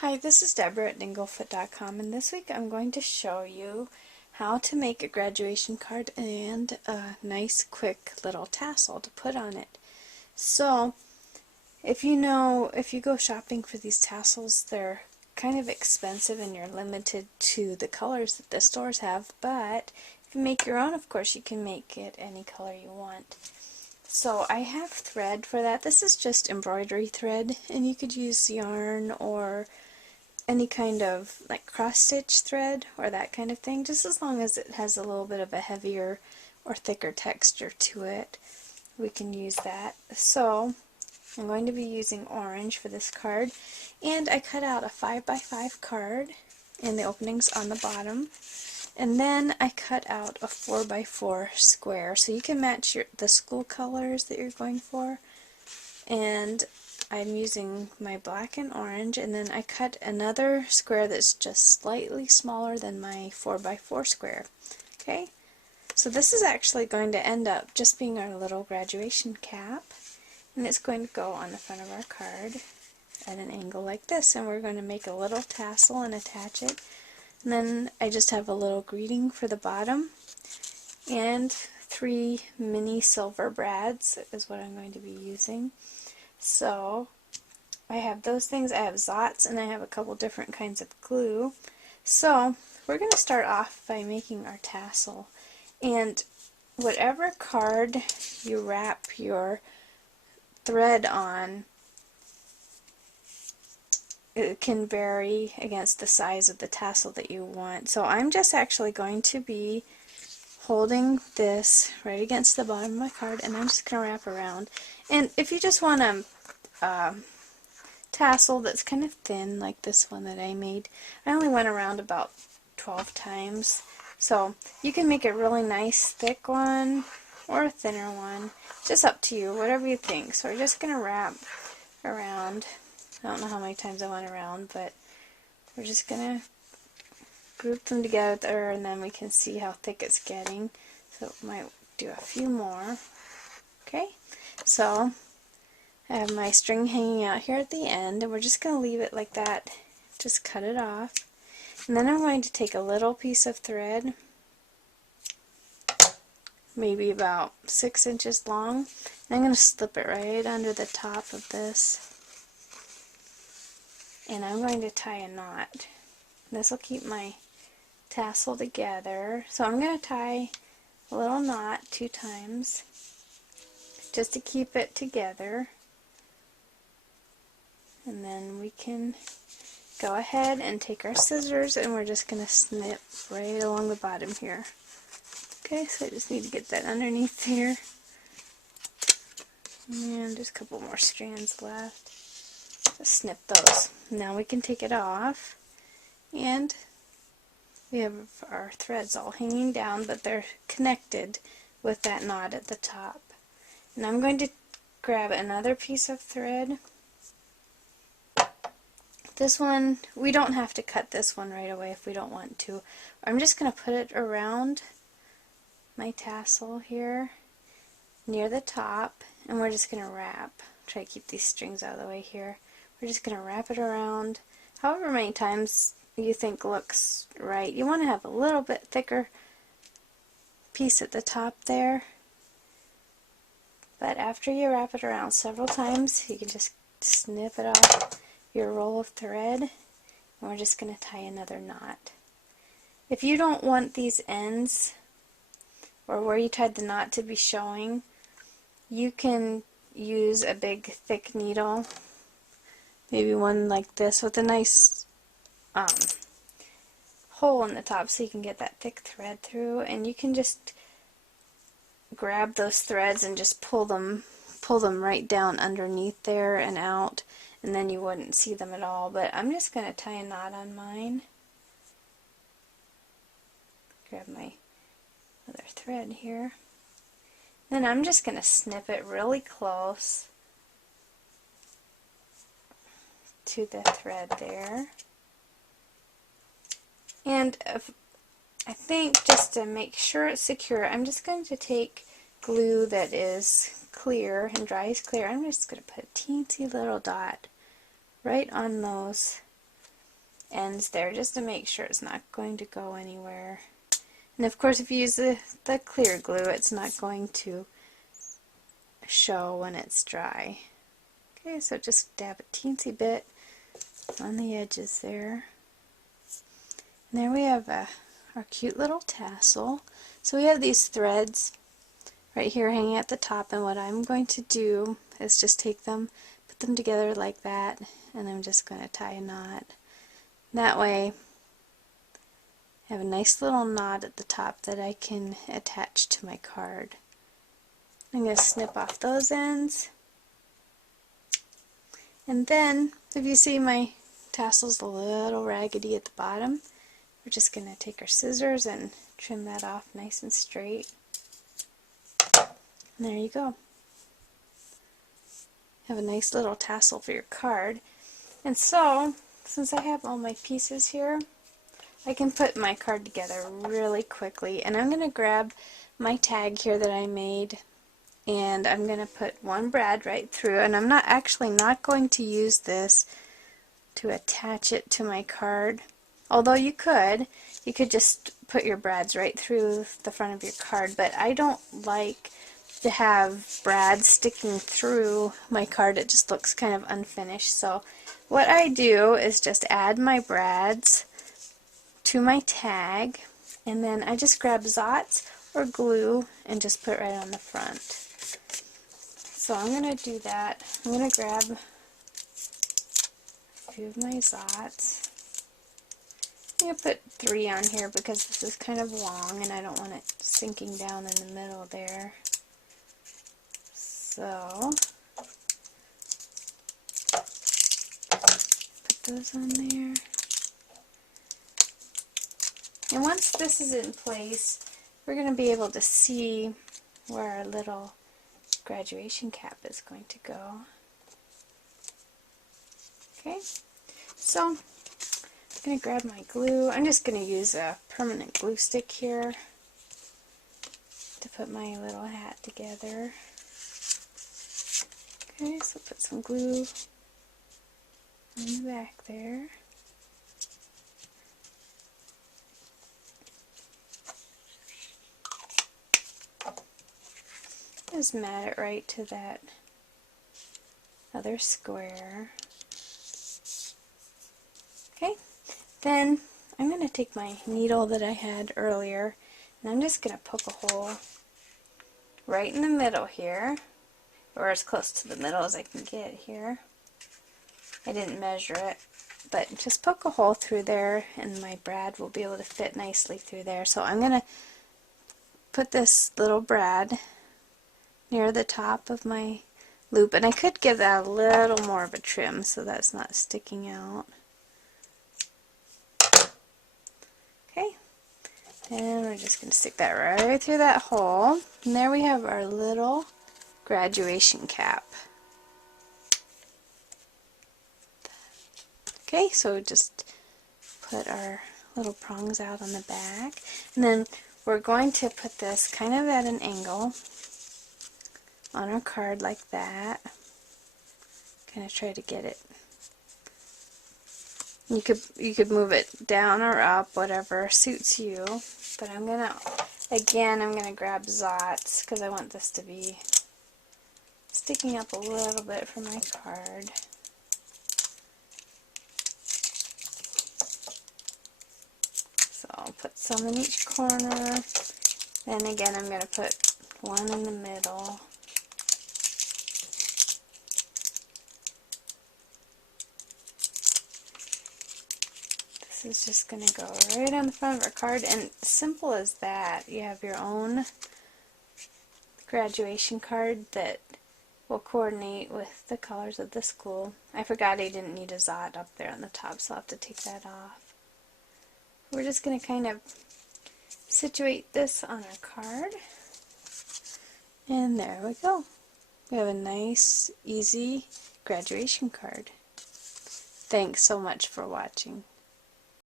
Hi, this is Deborah at dinglefoot.com, and this week I'm going to show you how to make a graduation card and a nice quick little tassel to put on it. So, if you go shopping for these tassels, they're kind of expensive and you're limited to the colors that the stores have, but if you make your own, of course, you can make it any color you want. So I have thread for that. This is just embroidery thread, and you could use yarn or any kind of like cross stitch thread or that kind of thing, just as long as it has a little bit of a heavier or thicker texture to it, we can use that. So I'm going to be using orange for this card, and I cut out a 5x5 card and the openings on the bottom, and then I cut out a 4x4 square, so you can match the school colors that you're going for. And I'm using my black and orange, and then I cut another square that's just slightly smaller than my 4x4 square. Okay, so this is actually going to end up just being our little graduation cap, and it's going to go on the front of our card at an angle like this, and we're going to make a little tassel and attach it. And then I just have a little greeting for the bottom, and 3 mini silver brads is what I'm going to be using. So I have those things. I have Zots, and I have a couple different kinds of glue. So we're going to start off by making our tassel. And whatever card you wrap your thread on, it can vary against the size of the tassel that you want. So I'm just actually going to be holding this right against the bottom of my card, and I'm just going to wrap around. And if you just want a tassel that's kind of thin, like this one that I made, I only went around about 12 times. So you can make a really nice thick one or a thinner one, just up to you, whatever you think. So we're just going to wrap around. I don't know how many times I went around, but we're just going to group them together, and then we can see how thick it's getting. So we might do a few more. Okay, so I have my string hanging out here at the end, and we're just going to leave it like that. Just cut it off. And then I'm going to take a little piece of thread, maybe about 6 inches long, and I'm going to slip it right under the top of this. And I'm going to tie a knot. This will keep my tassel together. So I'm going to tie a little knot 2 times just to keep it together. And then we can go ahead and take our scissors, and we're just going to snip right along the bottom here. Okay, so I just need to get that underneath here. And just a couple more strands left. Just snip those. Now we can take it off, and we have our threads all hanging down, but they're connected with that knot at the top. And I'm going to grab another piece of thread. This one, we don't have to cut this one right away if we don't want to. I'm just going to put it around my tassel here near the top, and we're just going to wrap. Try to keep these strings out of the way here. We're just going to wrap it around however many times you think looks right. You want to have a little bit thicker piece at the top there, but after you wrap it around several times, you can just snip it off your roll of thread, and we're just going to tie another knot. If you don't want these ends or where you tied the knot to be showing, you can use a big thick needle, maybe one like this with a nice hole in the top so you can get that thick thread through, and you can just grab those threads and just pull them right down underneath there and out, and then you wouldn't see them at all. But I'm just going to tie a knot on mine. Grab my other thread here. Then I'm just going to snip it really close to the thread there. And I think just to make sure it's secure, I'm just going to take glue that is clear and dries clear. I'm just going to put a teensy little dot right on those ends there just to make sure it's not going to go anywhere. And of course, if you use the clear glue, it's not going to show when it's dry. Okay, so just dab a teensy bit on the edges there. And there we have our cute little tassel. So we have these threads right here hanging at the top, and what I'm going to do is just take them, put them together like that, and I'm just going to tie a knot. That way I have a nice little knot at the top that I can attach to my card. I'm going to snip off those ends, and then if you see my tassel's a little raggedy at the bottom, we're just going to take our scissors and trim that off nice and straight. And there you go. Have a nice little tassel for your card. And so, since I have all my pieces here, I can put my card together really quickly. And I'm going to grab my tag here that I made, and I'm going to put one brad right through, and I'm not going to use this to attach it to my card. Although you could just put your brads right through the front of your card, but I don't like to have brads sticking through my card. It just looks kind of unfinished. So what I do is just add my brads to my tag, and then I just grab Zots or glue and just put it right on the front. So I'm going to do that. I'm going to grab a few of my Zots. I'm going to put 3 on here because this is kind of long and I don't want it sinking down in the middle there. So, put those on there. And once this is in place, we're going to be able to see where our little graduation cap is going to go. Okay, so I'm going to grab my glue. I'm just going to use a permanent glue stick here to put my little hat together. Okay, so put some glue on the back there. Just mat it right to that other square. Okay, then I'm going to take my needle that I had earlier, and I'm just going to poke a hole right in the middle here, or as close to the middle as I can get here. I didn't measure it, but just poke a hole through there and my brad will be able to fit nicely through there. So I'm going to put this little brad near the top of my loop, and I could give that a little more of a trim so that's not sticking out. Okay, and we're just going to stick that right through that hole, and there we have our little graduation cap. Okay, so just put our little prongs out on the back, and then we're going to put this kind of at an angle on our card like that. Kind of try to get it. You could move it down or up, whatever suits you. But I'm gonna grab Zots because I want this to be sticking up a little bit from my card. So I'll put some in each corner. Then again, I'm going to put one in the middle. This is just going to go right on the front of our card, and simple as that. You have your own graduation card that will coordinate with the colors of the school. I forgot I didn't need a Zot up there on the top, so I'll have to take that off. We're just going to kind of situate this on our card, and there we go. We have a nice, easy graduation card. Thanks so much for watching.